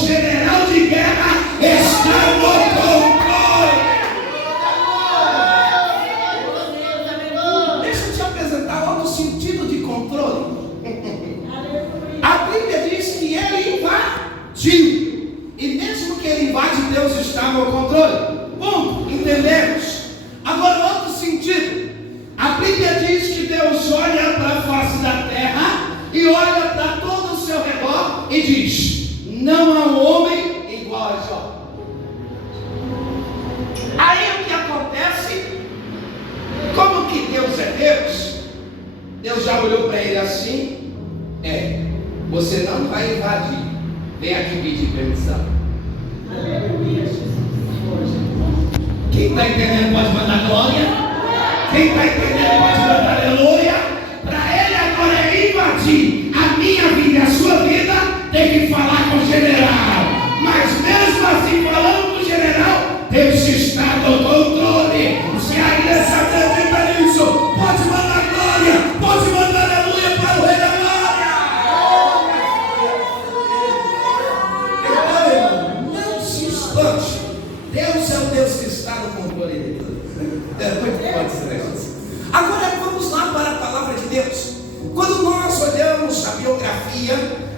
general de guerra está no controle. Deixa eu te apresentar outro sentido de controle. A Bíblia diz que ele invadiu, e mesmo que ele invade, Deus está no controle. Bom, entendemos. Agora outro sentido. A Bíblia diz que Deus olha para a face da terra e olha para todo o seu redor e diz: não há um homem igual a Jó. Aí o que acontece? Como que Deus é Deus? Deus já olhou para ele assim: você não vai invadir, vem aqui pedir permissão. Aleluia, Jesus. Quem está entendendo pode mandar glória. Quem está entendendo pode mandar aleluia. Para ele agora invadir a minha vida e a sua vida, tem que falar com o general. Mas mesmo assim, falando com o general, Deus está no controle. Se a igreja acredita nisso, pode mandar glória, pode mandar aleluia para o rei da glória. Não se espante. Deus é o Deus que está no controle de tudo. É muito forte esse negócio. Agora vamos lá para a palavra de Deus. Quando nós olhamos a biografia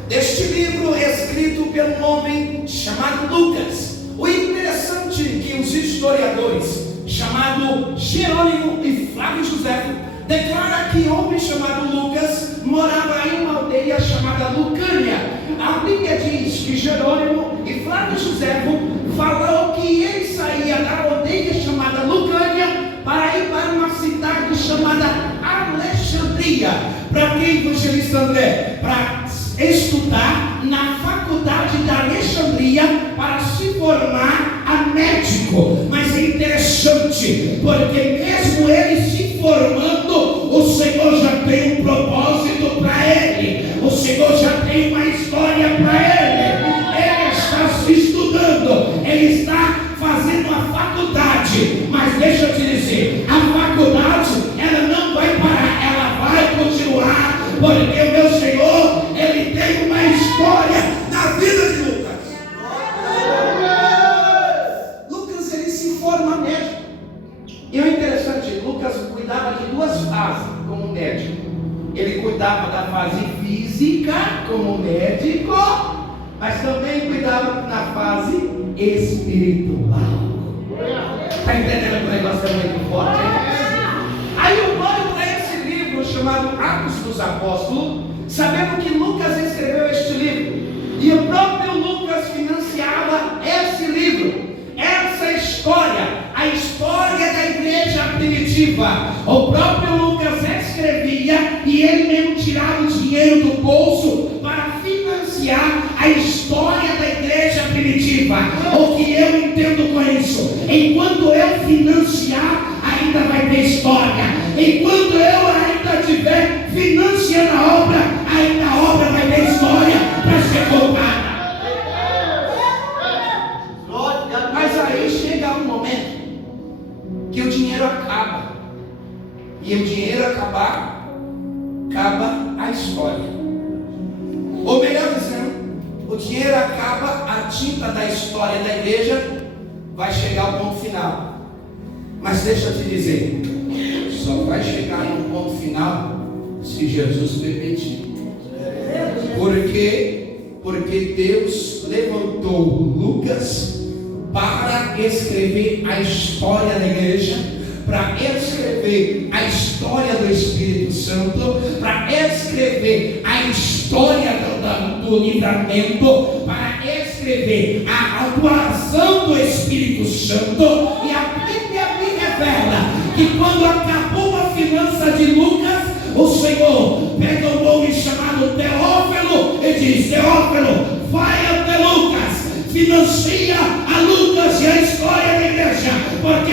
deste livro escrito pelo homem chamado Lucas, o interessante é que os historiadores chamados Jerônimo e Flávio Josefo declaram que o homem chamado Lucas morava em uma aldeia chamada Lucânia. A Bíblia diz que Jerônimo e Flávio Josefo falou que ele saía da aldeia chamada Lucânia para ir para uma cidade chamada Alexandria. Para que, evangelista André? Para estudar na faculdade da Alexandria para se formar a médico. Mas é interessante, porque mesmo ele se formando, o Senhor já tem um propósito para ele. O Senhor já tem uma história para ele. Ele está se estudando, ele está fazendo a faculdade. Mas deixa eu te dizer, a faculdade, ela não vai parar, ela vai continuar, porque o meu Senhor, ele tem uma história na vida de Lucas. Lucas, ele se forma médico. E o interessante, Lucas cuidava de duas fases como médico. Ele cuidava da fase física como médico, mas também cuidava na fase espiritual. Está entendendo que o negócio é muito forte? Aí eu olho para esse livro chamado Atos dos Apóstolos, sabendo que Lucas escreveu este livro, e o próprio Lucas financiava esse livro, essa história, a história da igreja primitiva. O próprio Lucas escrevia e ele mesmo tirava o dinheiro do bolso para financiar a história da igreja primitiva. O que eu entendo com isso? Enquanto eu financiar, ainda vai ter história. Enquanto eu ainda estiver financiando a obra, ainda a obra vai ter história para ser contada. Mas aí chega um momento que o dinheiro acaba. E o dinheiro acabar, acaba a história. Ou melhor dizendo, o dinheiro acaba, a tinta da história da igreja vai chegar ao ponto final. Mas deixa eu te dizer, só vai chegar no ponto final se Jesus permitir. Por quê? Porque Deus levantou Lucas para escrever a história da igreja, para escrever a história do Espírito Santo, para escrever a história do livramento, para escrever a atuação do Espírito Santo. E a Bíblia me revela que quando acabou a finança de Lucas, o Senhor pega um homem chamado Teófilo e diz: Teófilo, vai até Lucas, financia a Lucas e a história da igreja, porque